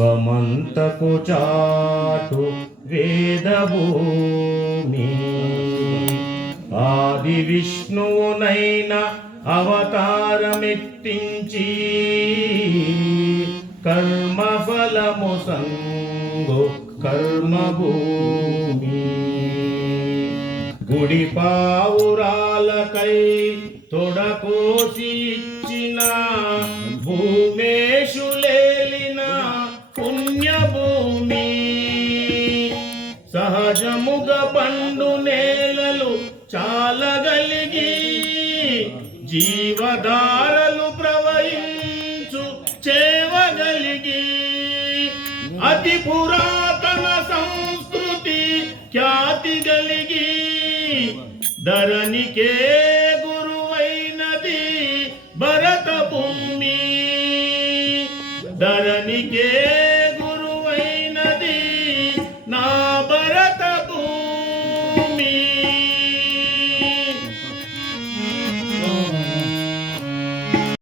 విశ్వమంతకు చాటు వేదభూమి ఆది విష్ణువునైన అవతారమెత్తించి కర్మఫలము సంగు కర్మభూమి గుడి పావురాలకై తొడకోసి ఇచ్చిన భూమేశులేలిన పుణ్యభూమి సహజముగ పండు నేలలు చాలగలిగి జీవధారలు ప్రవహించు చేవగలిగి అతి పురాతన సంస్కృతి ఖ్యాతి గలిగి ధరణికే గురువైనది భరత భూమి ధరణికే గురువైనది నా భరత భూమి